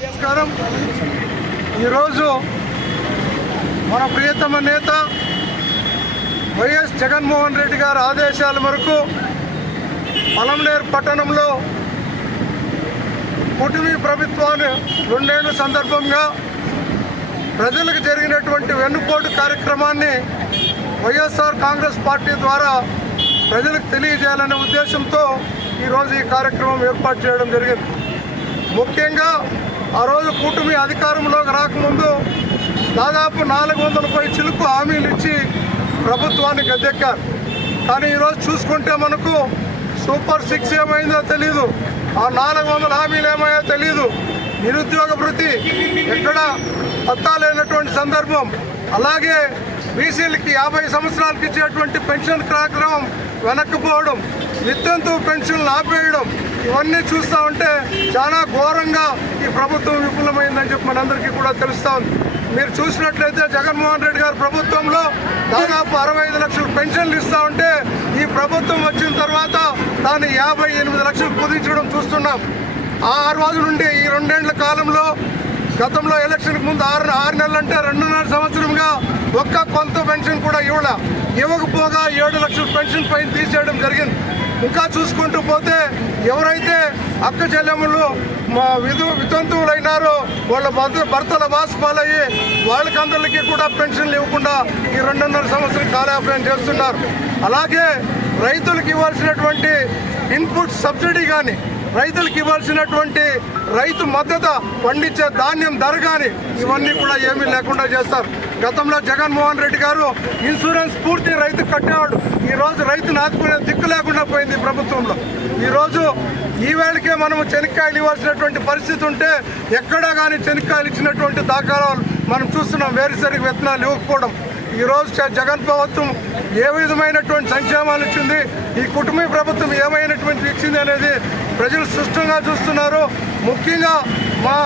నమస్కారం. ఈరోజు మన ప్రియతమ నేత వైఎస్ జగన్మోహన్ రెడ్డి గారి ఆదేశాల మేరకు పలమనేరు పట్టణంలో కూటమి ప్రభుత్వాన్ని 2 ఏళ్ల సందర్భంగా ప్రజలకు జరిగినటువంటి వెన్నుపోటు కార్యక్రమాన్ని వైఎస్ఆర్ కాంగ్రెస్ పార్టీ ద్వారా ప్రజలకు తెలియజేయాలనే ఉద్దేశంతో ఈరోజు ఈ కార్యక్రమం ఏర్పాటు చేయడం జరిగింది. ముఖ్యంగా ఆ రోజు కూటమి అధికారంలోకి రాకముందు దాదాపు 400 చిలుకు హామీలు ఇచ్చి ప్రభుత్వాన్ని గద్దెక్కారు. కానీ ఈరోజు చూసుకుంటే మనకు సూపర్ 6 ఏమైందో తెలీదు, ఆ 400 హామీలు ఏమయ్యో తెలీదు. నిరుద్యోగ భృతి ఎక్కడ పత్తా లేనటువంటి సందర్భం. అలాగే బీసీలకి 50 సంవత్సరాలకి ఇచ్చేటువంటి పెన్షన్ కార్యక్రమం వెనక్కిపోవడం, వితంతు పెన్షన్లు ఆపేయడం, ఇవన్నీ చూస్తూ ఉంటే చాలా ఘోరంగా ఈ ప్రభుత్వం విఫలమైందని చెప్పి మనందరికీ కూడా తెలుస్తూ ఉంది. మీరు చూసినట్లయితే జగన్మోహన్ రెడ్డి గారి ప్రభుత్వంలో దాదాపు 65 లక్షల పెన్షన్లు ఇస్తూ ఉంటే ఈ ప్రభుత్వం వచ్చిన తర్వాత దాన్ని 58 లక్షలు కుదించడం చూస్తున్నాం. ఆ రోజు నుండి ఈ 2 ఏళ్ల కాలంలో, గతంలో ఎలక్షన్కి ముందు 6 నెలలు అంటే 2.5 సంవత్సరంగా ఒక్క కొంత పెన్షన్ కూడా ఇవ్వకపోగా 7 లక్షల పెన్షన్ పైన తీసేయడం జరిగింది. ఇంకా చూసుకుంటూ పోతే ఎవరైతే అక్క చెల్లెములు వితంతువులైనారో వాళ్ళ భర్తల వాసుపాలయ్యి వాళ్ళకందరికీ కూడా పెన్షన్లు ఇవ్వకుండా ఈ 2.5 సంవత్సరం కాలయాపన చేస్తున్నారు. అలాగే రైతులకు ఇవ్వాల్సినటువంటి ఇన్పుట్ సబ్సిడీ కానీ, రైతులకు ఇవ్వాల్సినటువంటి రైతు మద్దతు పండించే ధాన్యం ధర కానీ ఇవన్నీ కూడా ఏమీ లేకుండా చేస్తారు. గతంలో జగన్మోహన్ రెడ్డి గారు ఇన్సూరెన్స్ పూర్తి రైతు కట్టేవాడు. ఈరోజు రైతును ఆదుకునే దిక్కు లేకుండా పోయింది ప్రభుత్వంలో. ఈరోజు ఈ వేళకే మనము చెనిక్కాయలు ఇవ్వాల్సినటువంటి పరిస్థితి ఉంటే ఎక్కడా కానీ చెనిక్కాయలు ఇచ్చినటువంటి దాఖలాలు మనం చూస్తున్నాం. వేరుశనగ విత్తనాలు ఇవ్వకపోవడం. ఈరోజు జగన్ ప్రభుత్వం ఏ విధమైనటువంటి సంక్షేమాలు ఇచ్చింది, ఈ కుటుంబ ప్రభుత్వం ఏమైనటువంటి ఇచ్చింది అనేది ప్రజలు స్పష్టంగా చూస్తున్నారు. ముఖ్యంగా మా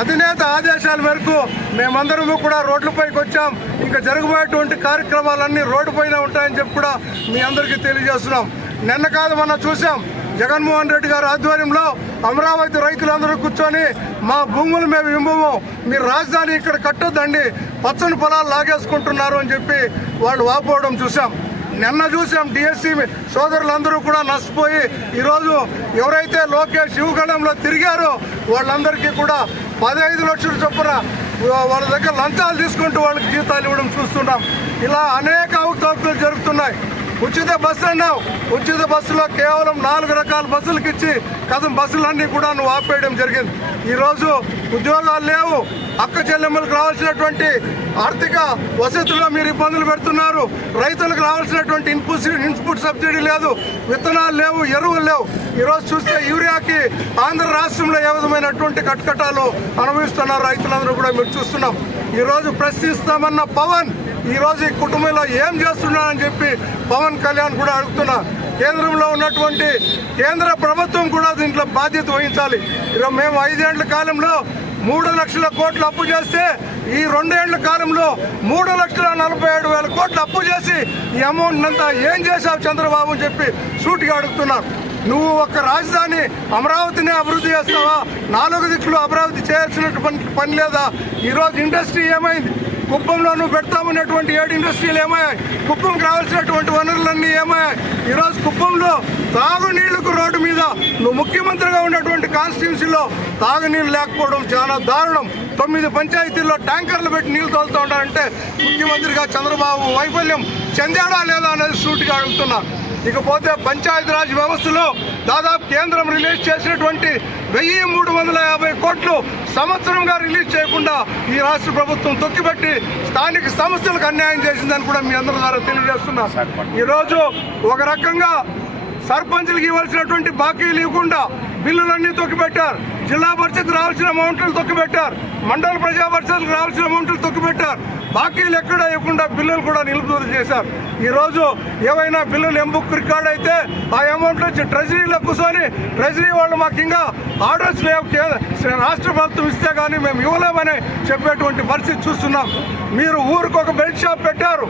అధినేత ఆదేశాల మేరకు మేమందరము కూడా రోడ్లపైకి వచ్చాం. ఇంకా జరగబోయేటువంటి కార్యక్రమాలన్నీ రోడ్డు పైన ఉంటాయని చెప్పి కూడా మీ అందరికీ తెలియజేస్తున్నాం. నిన్న కాదు మొన్న చూసాం, జగన్మోహన్ రెడ్డి గారి ఆధ్వర్యంలో అమరావతి రైతులందరూ కూర్చొని మా భూములు మేము ఇవ్వము, మీరు రాజధాని ఇక్కడ కట్టొద్దండి, పచ్చని పొలాలు లాగేసుకుంటున్నారు అని చెప్పి వాళ్ళు వాపోవడం చూసాం. నిన్న చూసాం డిఎస్సి సోదరులందరూ కూడా నష్టపోయి ఈరోజు ఎవరైతే లోకేష్ శివగడంలో తిరిగారో వాళ్ళందరికీ కూడా 15 లక్షల చొప్పున వాళ్ళ దగ్గర లంచాలు తీసుకుంటూ వాళ్ళకి జీతాలు ఇవ్వడం చూస్తున్నాం. ఇలా అనేక అవకతవకలు జరుగుతున్నాయి. ఉచిత బస్సు అన్నావు, ఉచిత బస్సులో కేవలం 4 రకాల బస్సులకు ఇచ్చి బస్సులన్నీ కూడా నువ్వు ఆపేయడం జరిగింది. ఈరోజు ఉద్యోగాలు లేవు, అక్క చెల్లెమ్మలకు రావాల్సినటువంటి ఆర్థిక వసతుల్లో మీరు ఇబ్బందులు పెడుతున్నారు. రైతులకు రావాల్సినటువంటి ఇన్పుట్ సబ్సిడీ లేదు, విత్తనాలు లేవు, ఎరువులు లేవు. ఈరోజు చూస్తే యూరియాకి ఆంధ్ర రాష్ట్రంలో ఏ విధమైనటువంటి కటకటాలు అనుభవిస్తున్నారు రైతులందరూ కూడా మీరు చూస్తున్నాం. ఈరోజు ప్రశ్నిస్తామన్న పవన్ ఈరోజు ఈ కుటుంబంలో ఏం చేస్తున్నారని చెప్పి పవన్ కళ్యాణ్ కూడా అడుగుతున్నారు. కేంద్రంలో ఉన్నటువంటి కేంద్ర ప్రభుత్వం కూడా దీంట్లో బాధ్యత వహించాలి. ఈరోజు మేము 5 ఏళ్ల కాలంలో 3 లక్షల కోట్లు అప్పు చేస్తే ఈ 2 ఏళ్ల కాలంలో 3,47,000 కోట్లు అప్పు చేసి ఈ అమౌంట్ అంతా ఏం చేశావు చంద్రబాబు అని చెప్పి సూటిగా అడుగుతున్నారు. నువ్వు ఒక రాజధాని అమరావతిని అభివృద్ధి చేస్తావా? 4 దిక్కులు అమరావతి చేయాల్సినటువంటి పని లేదా? ఈరోజు ఇండస్ట్రీ ఏమైంది? కుప్పంలో నువ్వు పెడతామన్నటువంటి 7 ఇండస్ట్రీలు ఏమయ్యాయి? కుప్పంకి రావాల్సినటువంటి వనరులన్నీ ఏమయ్యాయి? ఈరోజు కుప్పంలో తాగునీళ్లకు రోడ్డు మీద నువ్వు ముఖ్యమంత్రిగా ఉన్నటువంటి కాన్స్టిట్యున్సీలో తాగునీళ్ళు లేకపోవడం చాలా దారుణం. 9 పంచాయతీల్లో ట్యాంకర్లు పెట్టి నీళ్లు తోలుతూ ఉంటారంటే ముఖ్యమంత్రిగా చంద్రబాబు వైఫల్యం చెందాడా లేదా అనేది సూటిగా అడుగుతున్నా. ఇకపోతే పంచాయతీరాజ్ వ్యవస్థలో దాదాపు కేంద్రం రిలీజ్ చేసినటువంటి 1,350 కోట్లు సంవత్సరంగా రిలీజ్ చేయకుండా ఈ రాష్ట్ర ప్రభుత్వం తొక్కిపెట్టి స్థానిక సంస్థలకు అన్యాయం చేసిందని కూడా మీ అందరి ద్వారా తెలియజేస్తున్నా. ఈరోజు ఒక రకంగా సర్పంచ్లకు ఇవ్వాల్సినటువంటి బాకీలు ఇవ్వకుండా బిల్లులన్నీ తొక్కిపెట్టారు. జిల్లా పరిషత్ రావాల్సిన అమౌంట్లు తొక్కిపెట్టారు. మండల ప్రజా పరిషత్కు రావాల్సిన అమౌంట్లు తొక్కిపెట్టారు. బాకీలు ఎక్కడ ఇవ్వకుండా బిల్లులు కూడా నిలుపుదల చేశారు. ఈరోజు ఏవైనా బిల్లులు ఎంబుక్ రికార్డ్ అయితే ఆ అమౌంట్ వచ్చి ట్రెజరీలో కూర్చొని ట్రెజరీ వాళ్ళు మాకు ఇంకా ఆర్డర్స్ లేవు, రాష్ట్ర ప్రభుత్వం ఇస్తే కానీ మేము ఇవ్వలేమని చెప్పేటువంటి పరిస్థితి చూస్తున్నాం. మీరు ఊరికి ఒక బెల్ట్ షాప్ పెట్టారు,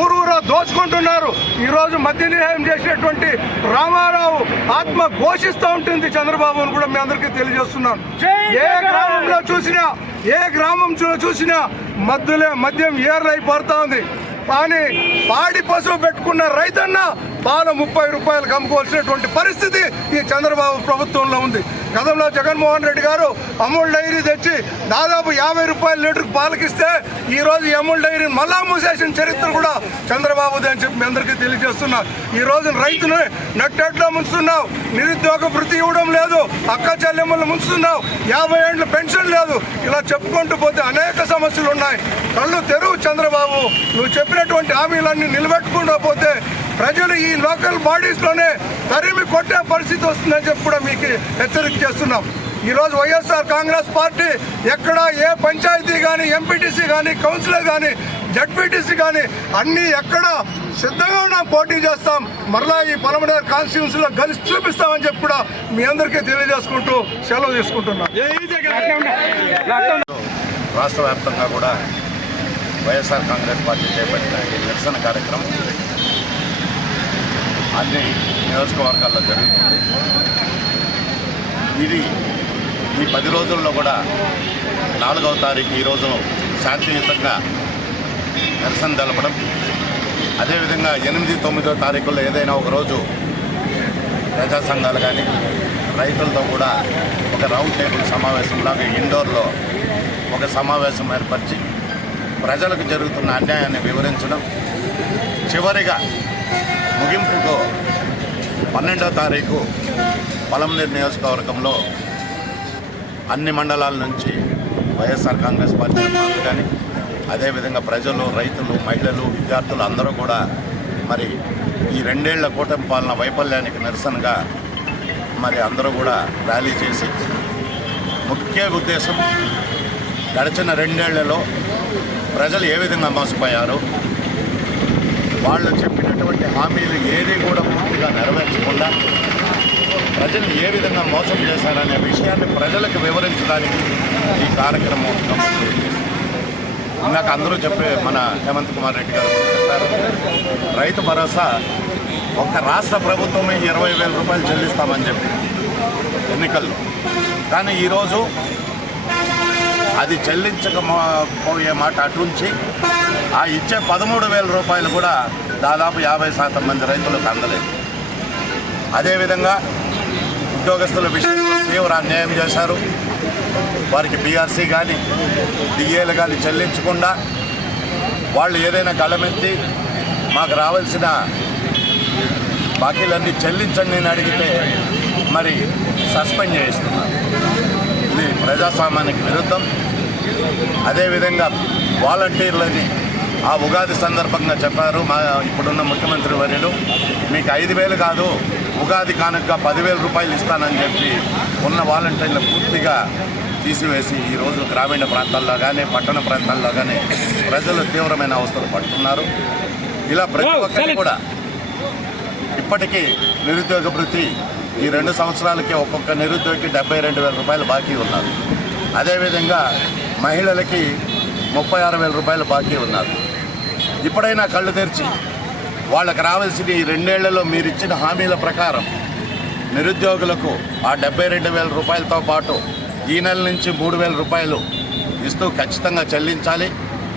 ఊరూరా దోచుకుంటున్నారు. ఈరోజు మద్య నిషేధం చేసినటువంటి రామారావు ఆత్మ ఘోషిస్తూ ఉంటుంది చంద్రబాబును కూడా మీ అందరికీ తెలియజేస్తున్నాను. ఏ గ్రామంలో చూసినా ఏ గ్రామంలో చూసినా మద్యం ఏర్లై పడుతూ ఉంది. కానీ పాడి పశువు పెట్టుకున్న రైతన్న పాలు 30 రూపాయలకు అమ్ముకోవాల్సినటువంటి పరిస్థితి ఈ చంద్రబాబు ప్రభుత్వంలో ఉంది. గతంలో జగన్మోహన్ రెడ్డి గారు అమూల్ డైరీ తెచ్చి దాదాపు 50 రూపాయల లీటర్కి పాలకిస్తే ఈరోజు అమూల్ డైరీని మళ్ళా మూసేసిన చరిత్ర కూడా చంద్రబాబుది అని చెప్పి మీ అందరికీ తెలియజేస్తున్నారు. ఈ రోజు రైతుని నట్టేట్లో ముంచుతున్నావు, నిరుద్యోగ వృత్తి ఇవ్వడం లేదు, అక్క చెల్లెమ్మలు ముంచుతున్నావు, 50 ఏళ్ళ పెన్షన్ లేదు. ఇలా చెప్పుకుంటూ పోతే అనేక సమస్యలు ఉన్నాయి. కళ్ళు తెరువు చంద్రబాబు. నువ్వు చెప్పినటువంటి హామీలన్నీ నిలబెట్టుకుంటూ పోతే ప్రజలు ఈ లోకల్ బాడీస్లోనే తరిమి కొట్టే పరిస్థితి వస్తుందని చెప్పి కూడా మీకు హెచ్చరిక చేస్తున్నాం. ఈరోజు వైఎస్ఆర్ కాంగ్రెస్ పార్టీ ఎక్కడ ఏ పంచాయతీ కానీ, ఎంపీటీసీ కానీ, కౌన్సిలర్ కానీ, జడ్పీటీసీ కానీ అన్నీ ఎక్కడ సిద్ధంగా ఉన్నాం, పోటీ చేస్తాం. మరలా ఈ పలమనేరు కాన్స్టిట్యూన్సీలో కలిసి చూపిస్తామని చెప్పి కూడా మీ అందరికీ తెలియజేసుకుంటూ సెలవు తీసుకుంటున్నాం. రాష్ట్ర వ్యాప్తంగా కూడా వైఎస్ఆర్ కాంగ్రెస్ పార్టీ చేపట్టిన ఈ నిరసన కార్యక్రమం అన్ని నియోజకవర్గాల్లో జరుగుతుంది. ఇది ఈ 10 రోజుల్లో కూడా 4వ తారీఖు ఈరోజు శాంతియుతంగా నిరసన తెలపడం, అదేవిధంగా 8, 9వ తారీఖుల్లో ఏదైనా ఒక రోజు ప్రజా సంఘాలు కానీ రైతులతో కూడా ఒక రౌండ్ టేబుల్ సమావేశంలాగా ఇండోర్లో ఒక సమావేశం ఏర్పరిచి ప్రజలకు జరుగుతున్న అన్యాయాన్ని వివరించడం, చివరిగా ముగింపుకు 12వ తారీఖు పలమనేరు నియోజకవర్గంలో అన్ని మండలాల నుంచి వైఎస్ఆర్ కాంగ్రెస్ పార్టీ నాయకులు కానీ అదేవిధంగా ప్రజలు, రైతులు, మహిళలు, విద్యార్థులు అందరూ కూడా మరి ఈ 2 ఏళ్ల కూటమి పాలన వైఫల్యానికి నిరసనగా మరి అందరూ కూడా ర్యాలీ చేసి ముఖ్య ఉద్దేశం గడిచిన 2 ఏళ్లలో ప్రజలు ఏ విధంగా మోసపోయారు, వాళ్ళు చెప్పినటువంటి హామీలు ఏది కూడా పూర్తిగా నెరవేర్చకుండా ప్రజలు ఏ విధంగా మోసం చేశారనే విషయాన్ని ప్రజలకు వివరించడానికి ఈ కార్యక్రమం ఇందాక అందరూ మన హేమంత్ కుమార్ రెడ్డి గారు చెప్పారు. రైతు భరోసా ఒక్క రాష్ట్ర ప్రభుత్వమే 20,000 రూపాయలు చెల్లిస్తామని చెప్పి ఎన్నికల్లో, కానీ ఈరోజు అది చెల్లించకపోయే మాట అటుంచి ఆ ఇచ్చే 13,000 రూపాయలు కూడా దాదాపు 50% మంది రైతులకు అందలేదు. అదేవిధంగా ఉద్యోగస్తుల విషయంలో తీవ్ర అన్యాయం చేశారు. వారికి బీఆర్సీ కానీ డిఏలు కానీ చెల్లించకుండా వాళ్ళు ఏదైనా గళమెత్తి మాకు రావాల్సిన బాకీలన్నీ చెల్లించండి అని అడిగితే మరి సస్పెండ్ చేయిస్తున్నారు. ఇది ప్రజాస్వామ్యానికి విరుద్ధం. అదేవిధంగా వాలంటీర్లని ఆ ఉగాది సందర్భంగా చెప్పారు ఇప్పుడున్న ముఖ్యమంత్రి వర్యులు, మీకు 5,000 కాదు ఉగాది కానుకగా 10,000 రూపాయలు ఇస్తానని చెప్పి ఉన్న వాలంటీర్లు పూర్తిగా తీసివేసి ఈరోజు గ్రామీణ ప్రాంతాల్లో కానీ పట్టణ ప్రాంతాల్లో కానీ ప్రజలు తీవ్రమైన అవస్థలు పడుతున్నారు. ఇలా ప్రతి ఒక్కరు కూడా ఇప్పటికీ నిరుద్యోగ భృతి ఈ 2 సంవత్సరాలకి ఒక్కొక్క నిరుద్యోగికి 72,000 రూపాయలు బాకీ ఉన్నారు. అదేవిధంగా మహిళలకి 36,000 రూపాయలు బాకీ ఉన్నారు. ఇప్పుడైనా కళ్ళు తెరిచి వాళ్ళకి రావాల్సిన ఈ 2 ఏళ్లలో మీరు ఇచ్చిన హామీల ప్రకారం నిరుద్యోగులకు ఆ 72,000 రూపాయలతో పాటు ఈ నెల నుంచి 3,000 రూపాయలు ఇస్తూ ఖచ్చితంగా చెల్లించాలి.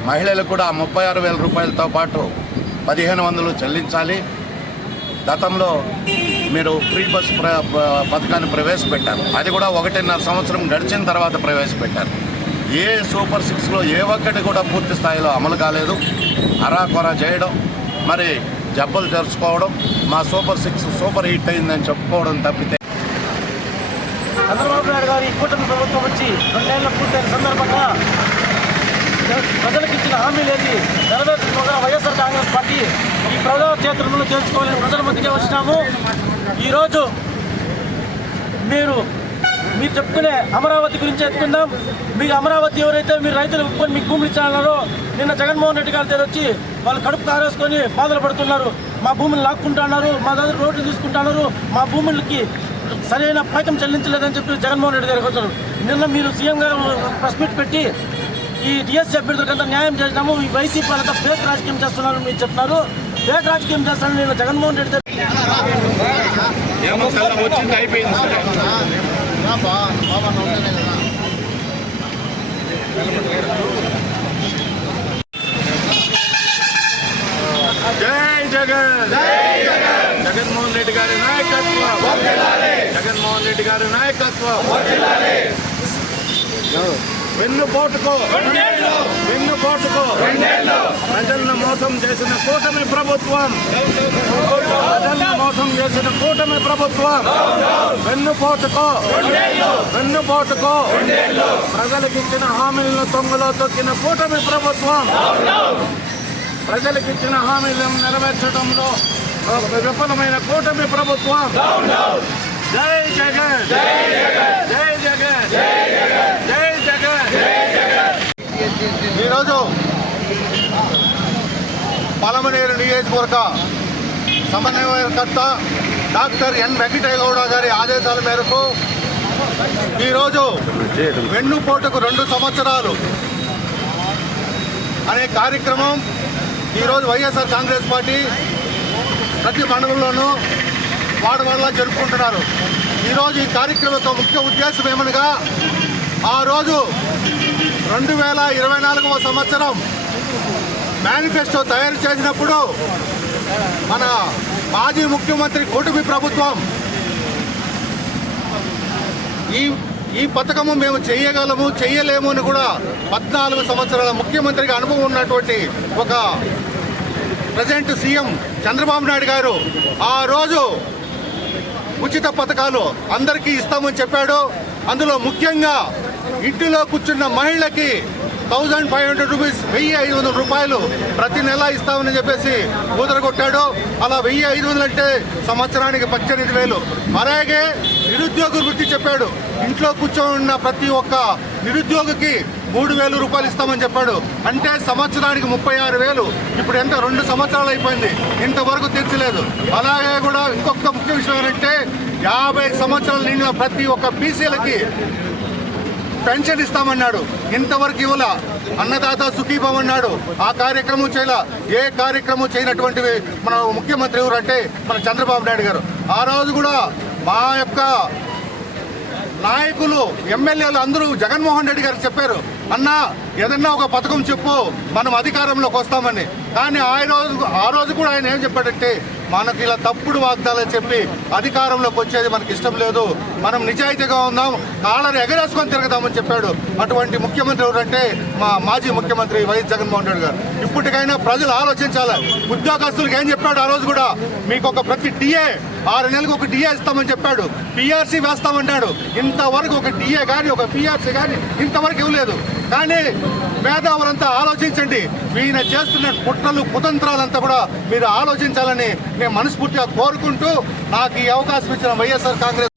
మహిళలకు కూడా 36,000 రూపాయలతో పాటు 1,500 చెల్లించాలి. గతంలో మీరు ఫ్రీ బస్ పథకాన్ని ప్రవేశపెట్టారు, అది కూడా 1.5 సంవత్సరం గడిచిన తర్వాత ప్రవేశపెట్టారు. ఏ సూపర్ 6లో ఏ ఒక్కటి కూడా పూర్తి స్థాయిలో అమలు కాలేదు. అరాకొరా చేయడం, మరి జబ్బులు తెరుచుకోవడం, మా సూపర్ 6 సూపర్ హిట్ అయిందని చెప్పుకోవడం తప్పితే చంద్రబాబు నాయుడు గారి కూటమి ప్రభుత్వం వచ్చి 2 ఏళ్ల పూర్తయిన సందర్భంగా ప్రజలకు ఇచ్చిన హామీలేది నెరవేర్చుకోగా వైఎస్ఆర్ కాంగ్రెస్ పార్టీ ఈ ప్రజా చేతులను చేర్చుకోవాలని ప్రజల మధ్యకే వచ్చినాము. ఈరోజు మీరు మీరు చెప్పుకునే అమరావతి గురించి ఎత్తుకుందాం. మీకు అమరావతి ఎవరైతే మీరు రైతులు ఒప్పుకొని మీకు భూములు ఇచ్చారన్నారో నిన్న జగన్మోహన్ రెడ్డి గారి దగ్గర వచ్చి వాళ్ళు కడుపు కారేసుకొని బాధలు పడుతున్నారు. మా భూములు లాక్కుంటున్నారు, మా దగ్గర రోడ్లు తీసుకుంటున్నారు, మా భూములకి సరైన పైకం చెల్లించలేదని చెప్పి జగన్మోహన్ రెడ్డి దగ్గరికి వచ్చారు. నిన్న మీరు సీఎం గారు ప్రెస్ మీట్ పెట్టి ఈ టీఎస్సీ అభ్యర్థులకంతా న్యాయం చేసినాము, ఈ వైసీపీ వాళ్ళంతా ఫేక్ రాజకీయం చేస్తున్నారు మీరు చెప్తున్నారు. ఫేక్ రాజకీయం చేస్తాను నేను జగన్మోహన్ రెడ్డి వచ్చింది అయిపోయింది. జై జగన్, జగన్మోహన్ రెడ్డి గారి నాయకత్వం, జగన్మోహన్ రెడ్డి గారి నాయకత్వం. వెన్నుపోటుకో ప్రజలను మోసం చేసిన కూటమి ప్రభుత్వం, ప్రజలను మోసం చేసిన కూటమి ప్రభుత్వం. వెన్నుపోటుకో ప్రజలకు ఇచ్చిన హామీలను తొంగలో తొక్కిన కూటమి ప్రభుత్వం, ప్రజలకు ఇచ్చిన హామీలను నెరవేర్చడంలో విఫలమైన కూటమి ప్రభుత్వం. జై జగన్, జై జగన్, జై జగన్. ఈరోజు పాలమనేరు నియోజకవర్గ సమన్వయకర్త డాక్టర్ ఎన్ వెంకటేగౌడ గారి ఆదేశాల మేరకు ఈరోజు వెన్నుపోటుకు 2 సంవత్సరాలు అనే కార్యక్రమం ఈరోజు వైఎస్ఆర్ కాంగ్రెస్ పార్టీ ప్రతి మండలంలోనూ వాడవాడలా జరుపుకుంటున్నారు. ఈరోజు ఈ కార్యక్రమం యొక్క ముఖ్య ఉద్దేశం ఏమనగా ఆ రోజు 2024వ సంవత్సరం మేనిఫెస్టో తయారు చేసినప్పుడు మన మాజీ ముఖ్యమంత్రి కూటమి ప్రభుత్వం ఈ పథకము మేము చేయగలము చేయలేము అని కూడా 14 సంవత్సరాల ముఖ్యమంత్రిగా అనుభవం ఉన్నటువంటి ఒక ప్రజెంట్ సీఎం చంద్రబాబు నాయుడు గారు ఆ రోజు ఉచిత పథకాలు అందరికీ ఇస్తామని చెప్పాడు. అందులో ముఖ్యంగా ఇంటిలో కూర్చున్న మహిళకి 1500 రూపీస్, 1500 రూపాయలు ప్రతి నెల ఇస్తామని చెప్పేసి ఊదరగొట్టాడు. అలా 1500 అంటే సంవత్సరానికి 18,000. అలాగే నిరుద్యోగ వృత్తి చెప్పాడు. ఇంట్లో కూర్చొని ప్రతి ఒక్క నిరుద్యోగికి 3,000 రూపాయలు ఇస్తామని చెప్పాడు. అంటే సంవత్సరానికి 36,000. ఇప్పుడు ఎంత 2 సంవత్సరాలు అయిపోయింది, ఇంతవరకు తీర్చలేదు. అలాగే కూడా ఇంకొక ముఖ్య విషయం ఏంటంటే 50 సంవత్సరాలు నిండిన ప్రతి ఒక్క బీసీలకి పెన్షన్ ఇస్తామన్నాడు, ఇంతవరకు ఇవ్వాల. అన్నదాత సుఖీభం అన్నాడు, ఆ కార్యక్రమం చేయాల. ఏ కార్యక్రమం చేయనటువంటివి మన ముఖ్యమంత్రి ఎవరు అంటే మన చంద్రబాబు నాయుడు గారు. ఆ రోజు కూడా మా యొక్క నాయకులు ఎమ్మెల్యేలు అందరూ జగన్మోహన్ రెడ్డి గారికి చెప్పారు, అన్నా ఏదన్నా ఒక పథకం చెప్పు మనం అధికారంలోకి వస్తామని. కానీ ఆ రోజు కూడా ఆయన ఏం చెప్పాడంటే మనకి ఇలా తప్పుడు వాగ్దానాలు చెప్పి అధికారంలోకి వచ్చేది మనకి ఇష్టం లేదు, మనం నిజాయితీగా ఉందాం, కాళ్ళని ఎగరేసుకొని తిరగదామని చెప్పాడు. అటువంటి ముఖ్యమంత్రి ఎవరంటే మా మాజీ ముఖ్యమంత్రి వైఎస్ జగన్మోహన్ రెడ్డి గారు. ఇప్పటికైనా ప్రజలు ఆలోచించాలి. ఉద్యోగస్తులకు ఏం చెప్పాడు ఆ రోజు కూడా, మీకు ఒక ప్రతి డిఏ 6 నెలలకు ఒక డిఏ ఇస్తామని చెప్పాడు, పిఆర్సీ వేస్తామన్నాడు. ఇంతవరకు ఒక డిఏ కానీ ఒక పిఆర్సీ కానీ ఇంతవరకు ఇవ్వలేదు. కానీ మేధావులంతా ఆలోచించండి, ఈయన చేస్తున్న కుట్రలు కుతంత్రాలంతా కూడా మీరు ఆలోచించాలని నేను మనస్ఫూర్తిగా కోరుకుంటూ నాకు ఈ అవకాశం ఇచ్చిన వైఎస్ఆర్ కాంగ్రెస్